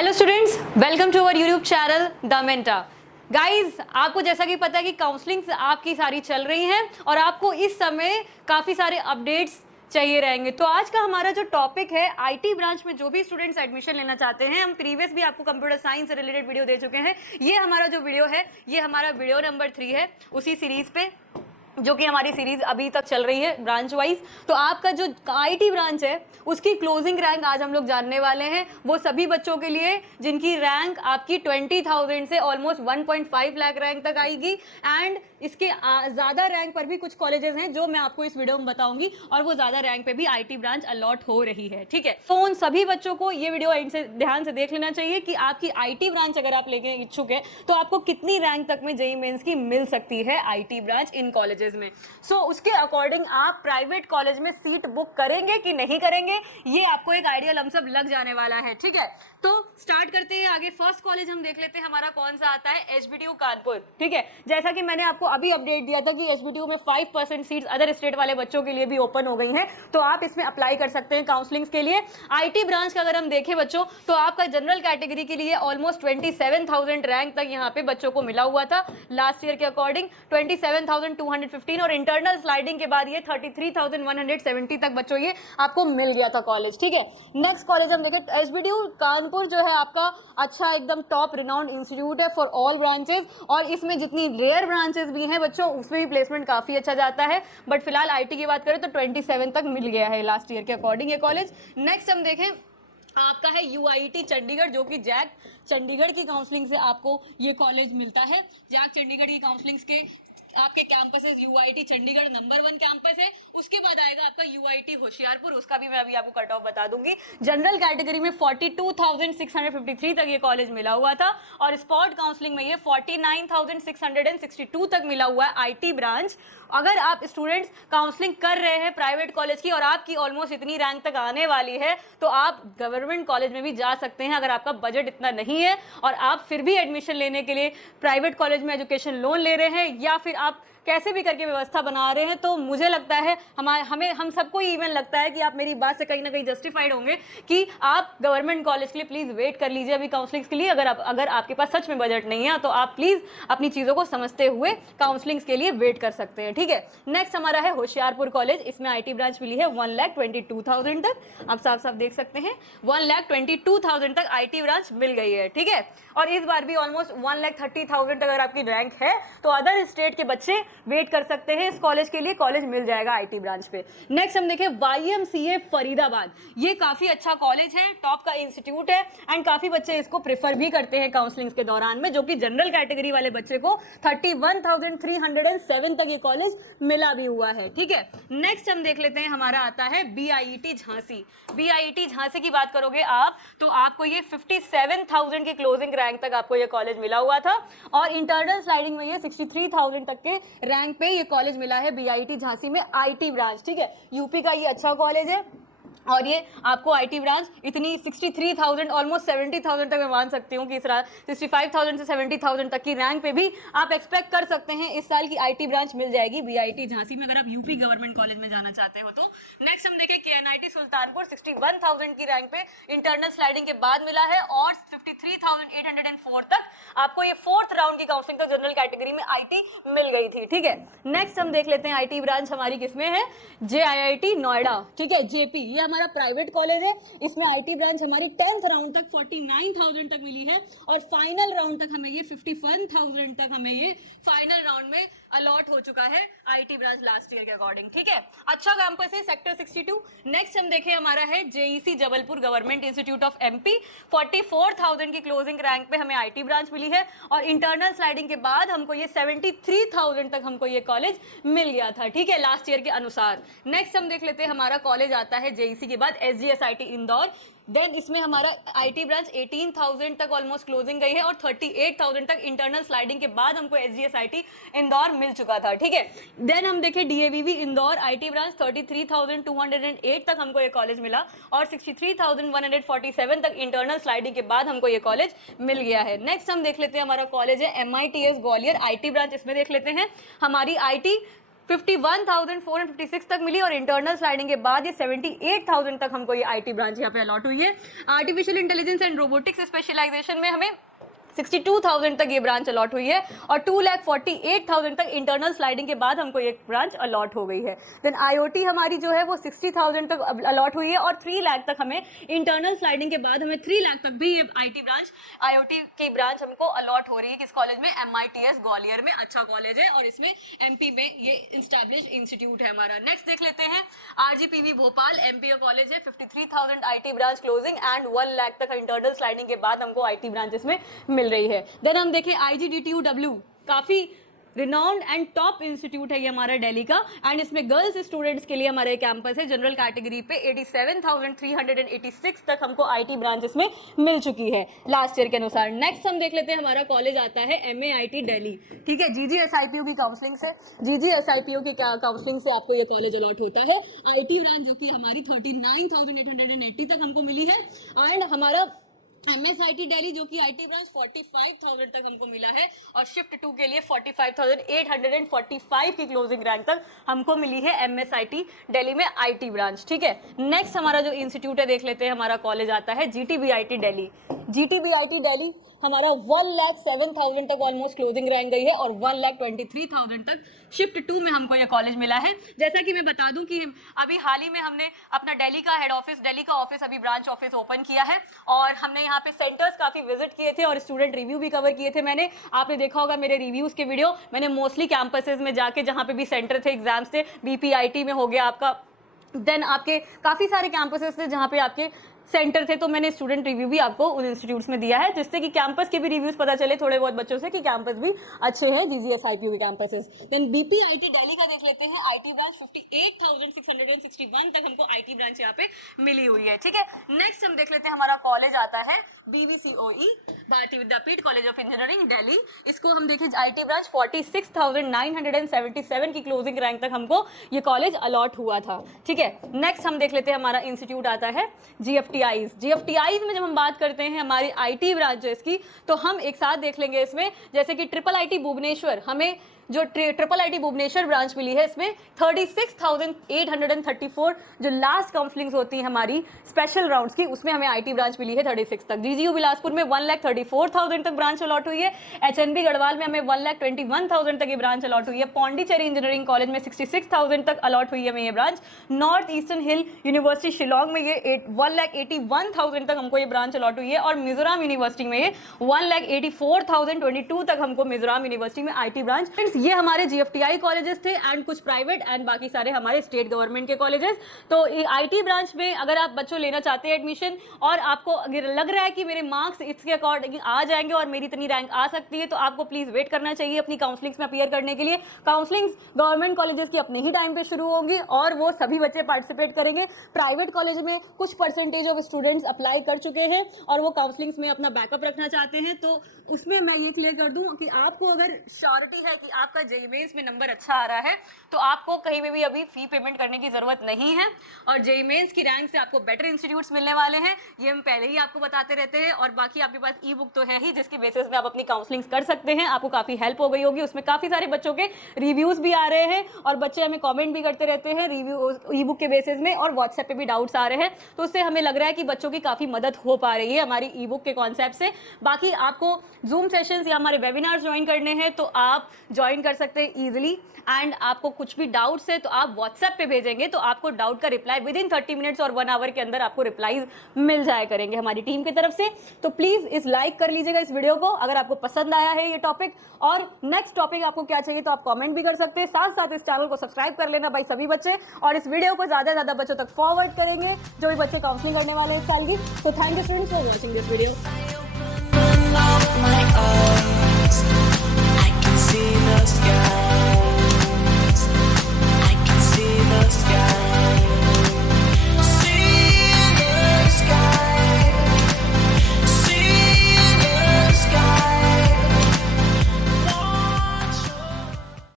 Hello students, welcome to our YouTube channel the मेंटा। Guys, आपको जैसा कि पता है कि काउंसलिंग आपकी सारी चल रही हैं और आपको इस समय काफ़ी सारे अपडेट्स चाहिए रहेंगे। तो आज का हमारा जो टॉपिक है, आईटी ब्रांच में जो भी स्टूडेंट्स एडमिशन लेना चाहते हैं, हम प्रीवियस भी आपको कंप्यूटर साइंस से रिलेटेड वीडियो दे चुके हैं। ये हमारा जो वीडियो है, ये हमारा वीडियो नंबर 3 है उसी सीरीज पे, जो कि हमारी सीरीज अभी तक चल रही है ब्रांच वाइज। तो आपका जो आईटी ब्रांच है उसकी क्लोजिंग रैंक आज हम लोग जानने वाले हैं, वो सभी बच्चों के लिए जिनकी रैंक आपकी 20,000 से ऑलमोस्ट 1.5 लाख रैंक तक आएगी। एंड इसके ज़्यादा रैंक पर भी कुछ कॉलेजेस हैं जो मैं आपको इस वीडियो में बताऊंगी, और वो ज़्यादा रैंक पे भी आईटी ब्रांच अलॉट हो रही है। ठीक है, तो उन सभी बच्चों को ये वीडियो इनसे ध्यान से देख लेना चाहिए कि आपकी आईटी ब्रांच अगर आप लेके इच्छुक है तो आपको कितनी रैंक तक में जेईई मेंस की मिल सकती है आईटी ब्रांच इन कॉलेजेस में। सो उसके अकॉर्डिंग आप प्राइवेट कॉलेज में सीट बुक करेंगे कि नहीं करेंगे, ये आपको एक आइडिया लमसम लग जाने वाला है। ठीक है, तो स्टार्ट करते हैं आगे। फर्स्ट कॉलेज हम देख लेते हैं, हमारा कौन सा आता है, एचबीटीयू कानपुर। ठीक है, जैसा कि मैंने आपको अभी अपडेट दिया था कि एचबीटीयू में 5% सीट्स अदर स्टेट वाले बच्चों के लिए भी ओपन हो गई हैं, तो आप इसमें अप्लाई कर सकते हैं काउंसलिंग के लिए। आईटी ब्रांच का अगर हम देखें बच्चों, तो आपका जनरल कैटेगरी के लिए ऑलमोस्ट 27,000 रैंक तक यहाँ पे बच्चों को मिला हुआ था लास्ट ईयर के अकॉर्डिंग, 27,215, और इंटरनल स्लाइडिंग के बाद ये 33,170 तक बच्चों ये आपको मिल गया था कॉलेज। ठीक है, नेक्स्ट कॉलेज हम देखें, एचबीटीयू कानपुर जो है आपका अच्छा एकदम टॉप रिनाउंड इंस्टीट्यूट है फॉर ऑल ब्रांचेस, और इसमें जितनी रेयर ब्रांचेस भी हैं बच्चों उसमें भी प्लेसमेंट काफी अच्छा जाता है। बट फिलहाल आईटी की बात करें तो 27 तक मिल गया है लास्ट ईयर के अकॉर्डिंग ये कॉलेज। नेक्स्ट हम देखें, आपका है यूआईटी चंडीगढ़, जो कि जैक चंडीगढ़ की काउंसलिंग से आपको ये कॉलेज मिलता है। जैक चंडीगढ़ की काउंसलिंग के आपके campuses, UIT Chandigarh number 1 campus है, उसके बाद आएगा आपका यूआईटी होशियारपुर, उसका भी मैं अभी आपको कट ऑफ बता दूंगी। जनरल कैटेगरी में 42,653 तक ये कॉलेज मिला हुआ था, और स्पॉट काउंसलिंग में ये 49,662 तक मिला हुआ है आईटी ब्रांच। अगर आप स्टूडेंट्स काउंसलिंग कर रहे हैं प्राइवेट कॉलेज की और आपकी ऑलमोस्ट इतनी रैंक तक आने वाली है, तो आप गवर्नमेंट कॉलेज में भी जा सकते हैं अगर आपका बजट इतना नहीं है और आप फिर भी एडमिशन लेने के लिए प्राइवेट कॉलेज में एजुकेशन लोन ले रहे हैं, या फिर आप कैसे भी करके व्यवस्था बना रहे हैं। तो मुझे लगता है हम सबको इवन लगता है कि आप मेरी बात से कहीं ना कहीं जस्टिफाइड होंगे कि आप गवर्नमेंट कॉलेज के लिए प्लीज वेट कर लीजिए अभी काउंसलिंग के लिए। अगर आपके पास सच में बजट नहीं है तो आप प्लीज अपनी चीजों को समझते हुए काउंसलिंग के लिए वेट कर सकते हैं। ठीक है, नेक्स्ट हमारा है होशियारपुर कॉलेज, इसमें आईटी ब्रांच मिली है 1,22,000 तक। आप साफ साफ देख सकते हैं 1,22,000 तक आईटी ब्रांच मिल गई है। ठीक है, और इस बार भी ऑलमोस्ट 1,30,000 तक अगर आपकी रैंक है तो अदर स्टेट के बच्चे वेट कर सकते हैं इस कॉलेज के लिए, कॉलेज मिल जाएगा आईटी ब्रांच पे। नेक्स्ट हम देखें वाईएमसीए फरीदाबाद, ये काफी अच्छा कॉलेज है, टॉप का इंस्टीट्यूट है, एंड काफी बच्चे इसको प्रेफर भी करते हैं काउंसलिंग के दौरान में, जो कि जनरल कैटेगरी वाले बच्चे को 31,307 तक ये कॉलेज मिला भी हुआ है। ठीक है, नेक्स्ट हम देख लेते हैं, हमारा आता है बीआईटी झांसी। बीआईटी झांसी की बात करोगे आप तो आपको ये 57,000 की क्लोजिंग रैंक तक आपको ये कॉलेज मिला हुआ था, और इंटरनल स्लाइडिंग में ये 63,000 तक के रैंक पे ये कॉलेज मिला है बीआईटी झांसी में आईटी ब्रांच। ठीक है, यूपी का ये अच्छा कॉलेज है, और ये आपको आईटी ब्रांच इतनी 63,000 ऑलमोस्ट 70,000 तक मैं मान सकती हूँ कि इस 65,000 से 70,000 तक की रैंक पे भी आप एक्सपेक्ट कर सकते हैं इस साल की आईटी ब्रांच मिल जाएगी बीआईटी झांसी में, अगर आप यूपी गवर्नमेंट कॉलेज में जाना चाहते हो तो। नेक्स्ट हम देखें केएनआईटी सुल्तानपुर, 61,000 की रैंक पे इंटरनल स्लाइडिंग के बाद मिला है, और 53,804 तक आपको ये 4th राउंड की काउंसलिंग तक जनरल कैटेगरी में आईटी मिल गई थी। ठीक है, नेक्स्ट हम देख लेते हैं आईटी ब्रांच हमारी किसमें है, जेआईआईटी नोएडा। ठीक है, जेपी, ये हमारा प्राइवेट कॉलेज है, इसमें आईटी ब्रांच हमारी 10th राउंड तक 49,000 तक मिली है, और फाइनल राउंड तक हमें ये 51,000 तक हमें ये फाइनल राउंड में अलॉट हो चुका है आईटी ब्रांच लास्ट ईयर के अकॉर्डिंग। ठीक है, अच्छा कैंपस है, सेक्टर 62। नेक्स्ट हम देखें, हमारा है JEC Jabalpur government institute of MP, 44,000 की क्लोजिंग रैंक पे हमें आईटी ब्रांच मिली है, और इंटरनल स्लाइडिंग के बाद हमको ये 73,000 तक हमको ये कॉलेज मिल गया था। ठीक है, लास्ट ईयर के अनुसार। नेक्स्ट हम देख लेते हैं, हमारा कॉलेज आता है जेईसी के बाद एसजीएसआईटी इंदौर। देन इसमें हमारा आईटी ब्रांच 18,000 तक ऑलमोस्ट क्लोजिंग गई है, और 38,000 तक इंटरनल स्लाइडिंग के बाद हमको एसजीएसआईटी इंदौर मिल चुका था। ठीक है, देन हम देखें डीएवीवी इंदौर आईटी ब्रांच 33,208 तक हमको ये कॉलेज मिला, और 63,147 तक इंटरनल स्लाइडिंग के बाद हमको ये कॉलेज मिल गया है। नेक्स्ट हम देख लेते हैं, हमारा कॉलेज है एमआईटीएस ग्वालियर आईटी ब्रांच, इसमें देख लेते हैं हमारी आईटी 51,456 तक मिली और इंटरनल स्लाइडिंग के बाद ये 78,000 तक हमको ये आईटी ब्रांच यहाँ पे अलॉट हुई है। Artificial intelligence and robotics specialisation में हमें 62,000 तक ये ब्रांच अलॉट हुई है और 2,48,000 तक इंटरनल स्लाइडिंग के बाद हमको एक ब्रांच अलॉट हो गई है। देन आईओटी हमारी जो है वो 60,000 तक अलॉट हुई है और 3 लाख तक हमें इंटरनल स्लाइडिंग के बाद हमें 3 लाख तक भी ये आईटी ब्रांच आईओटी की ब्रांच हमको अलॉट हो रही है। किस कॉलेज में? MITS ग्वालियर में, अच्छा कॉलेज है और इसमें MP में ये इस्टेब्लिश इंस्टीट्यूट है हमारा। नेक्स्ट देख लेते हैं RGPV भोपाल, MP कॉलेज है, 53,000 IT branch closing and 1 lakh तक इंटरनल स्लाइडिंग के बाद हमको आईटी ब्रांच इसमें मिल रही है। देन हम देखें IGDTUW, काफी रिनाउंड एंड टॉप इंस्टीट्यूट है ये हमारा दिल्ली का एंड इसमें गर्ल्स स्टूडेंट्स के लिए हमारे कैंपस है। जनरल कैटेगरी पे 87,386 तक हमको आईटी ब्रांच इसमें मिल चुकी है लास्ट ईयर के अनुसार। नेक्स्ट हम देख लेते हैं हमारा कॉलेज आता है MAIT दिल्ली, ठीक है। GGSIPU की काउंसलिंग से, GGSIPU की काउंसलिंग से आपको ये कॉलेज अलॉट होता है। आईटी ब्रांच जो कि हमारी 39,880 तक हमको मिली है एंड हमारा MSIT दिल्ली जो कि आईटी ब्रांच 45,000 तक हमको मिला है और शिफ्ट 2 के लिए 45,845 की क्लोजिंग रैंक तक हमको मिली है MSIT दिल्ली में आईटी ब्रांच, ठीक है। नेक्स्ट हमारा जो इंस्टीट्यूट है देख लेते हैं, हमारा कॉलेज आता है GTBIT दिल्ली। GTBIT दिल्ली हमारा 1,07,000 तक ऑलमोस्ट क्लोजिंग रैंक गई है और 1,23,000 तक शिफ्ट 2 में हमको ये कॉलेज मिला है। जैसा कि मैं बता दूं कि अभी हाल ही में हमने अपना दिल्ली का हेड ऑफिस, दिल्ली का ऑफिस अभी ब्रांच ऑफिस ओपन किया है और हमने यहाँ पे सेंटर्स काफी विजिट किए थे और स्टूडेंट रिव्यू भी कवर किए थे। मैंने, आपने देखा होगा मेरे रिव्यूज के वीडियो, मैंने मोस्टली कैंपसेस में जाके जहाँ पे भी सेंटर थे, एग्जाम्स थे, BPIT में हो गया आपका, देन आपके काफी सारे कैंपसेस थे जहाँ पे आपके सेंटर थे, तो मैंने स्टूडेंट रिव्यू भी आपको उन इंस्टीट्यूट्स में दिया है जिससे कि कैंपस के भी रिव्यूज पता चले थोड़े बहुत बच्चों से कि कैंपस भी अच्छे हैं GGSIPU के कैंपसेस। देन BPIT दिल्ली का देख लेते हैं, आईटी ब्रांच 58,661 तक हमको आईटी ब्रांच यहाँ पे मिली हुई है, ठीक है। नेक्स्ट हम देख लेते हैं हमारा कॉलेज आता है BVCOE, भारतीय विद्यापीठ कॉलेज ऑफ इंजीनियरिंग दिल्ली। इसको हम देखें आईटी ब्रांच 46,977 की क्लोजिंग रैंक तक हमको ये कॉलेज अलॉट हुआ था, ठीक है। नेक्स्ट हम देख लेते हैं हमारा इंस्टीट्यूट आता है GFTIs में जब हम बात करते हैं हमारी आईटी ब्रांच जो इसकी, तो हम एक साथ देख लेंगे इसमें, जैसे कि IIIT भुवनेश्वर, हमें जो IIIT भुवनेश्वर ब्रांच मिली है इसमें 36,834 जो लास्ट काउंसलिंग्स होती है हमारी स्पेशल राउंड्स की, उसमें हमें आईटी ब्रांच मिली है 36 तक। GGU बिलासपुर में 1,34,000 तक ब्रांच अलॉट हुई है। HNB गढ़वाल में हमें 1,21,000 तक ये ब्रांच अलॉट हुई है। पौंडीचेरी इंजीनियरिंग कॉलेज में 66,000 तक अलॉट हुई है हमें ये ब्रांच। नॉर्थ ईस्टर्न हिल यूनिवर्सिटी शिलोंग में ये 1,81,000 तक हमको ये ब्रांच अलॉट हुई है और मिजोरम यूनिवर्सिटी में ये 1,84,022 तक हमको मिजोरम यूनिवर्सिटी में आईटी ब्रांच। ये हमारे GFTI कॉलेजेस थे एंड कुछ प्राइवेट एंड बाकी सारे हमारे स्टेट गवर्नमेंट के कॉलेजेस। तो आईटी ब्रांच में अगर आप बच्चों लेना चाहते हैं एडमिशन और आपको अगर लग रहा है कि मेरे मार्क्स इसके अकॉर्डिंग आ जाएंगे और मेरी इतनी रैंक आ सकती है, तो आपको प्लीज वेट करना चाहिए अपनी काउंसलिंग्स में अपीयर करने के लिए। काउंसलिंग्स गवर्नमेंट कॉलेजेस की अपने ही टाइम पे शुरू होंगी और वो सभी बच्चे पार्टिसिपेट करेंगे। प्राइवेट कॉलेज में कुछ परसेंटेज ऑफ स्टूडेंट्स अप्लाई कर चुके हैं और वो काउंसलिंग्स में अपना बैकअप रखना चाहते हैं, तो उसमें मैं ये क्लियर कर दूं कि आपको अगर श्योरिटी है कि आपका JEE में नंबर अच्छा आ रहा है तो आपको कहीं में भी अभी फी पेमेंट करने की जरूरत नहीं है और JEE मेंस की रैंक से आपको बेटर इंस्टीट्यूट्स मिलने वाले हैं, ये हम पहले ही आपको बताते रहते हैं। और बाकी आपके पास ई बुक तो है ही जिसके बेसिस में आप अपनी काउंसलिंग्स कर सकते हैं, आपको काफी हेल्प हो गई होगी। उसमें काफी सारे बच्चों के रिव्यूज भी आ रहे हैं और बच्चे हमें कमेंट भी करते रहते हैं रिव्यू ई बुक के बेसिस में और व्हाट्सएप पे भी डाउट्स आ रहे हैं, तो उससे हमें लग रहा है कि बच्चों की काफी मदद हो पा रही है हमारी ई बुक के कॉन्सेप्ट से। बाकी आपको जूम सेशंस या हमारे वेबिनार ज्वाइन करने हैं तो आप ज्वाइन कर सकते हैं ईजिली एंड आपको कुछ भी डाउट्स है तो आप व्हाट्सएप पे भेजेंगे तो आपको डाउट का रिप्लाई विद इन 30 मिनट्स और 1 आवर के अंदर आपको रिप्लाई मिल जाया करेंगे हमारी टीम की तरफ से। तो प्लीज इस लाइक कर लीजिएगा इस वीडियो को अगर आपको पसंद आया है ये टॉपिक, और नेक्स्ट टॉपिक आपको क्या चाहिए तो आप कमेंट भी कर सकते हैं। साथ साथ इस चैनल को सब्सक्राइब कर लेना भाई सभी बच्चे, और इस वीडियो को ज्यादा से ज्यादा बच्चों तक फॉरवर्ड करेंगे जो भी बच्चे काउंसलिंग करने वाले हैं इस साल की। तो thank you students for watching this video.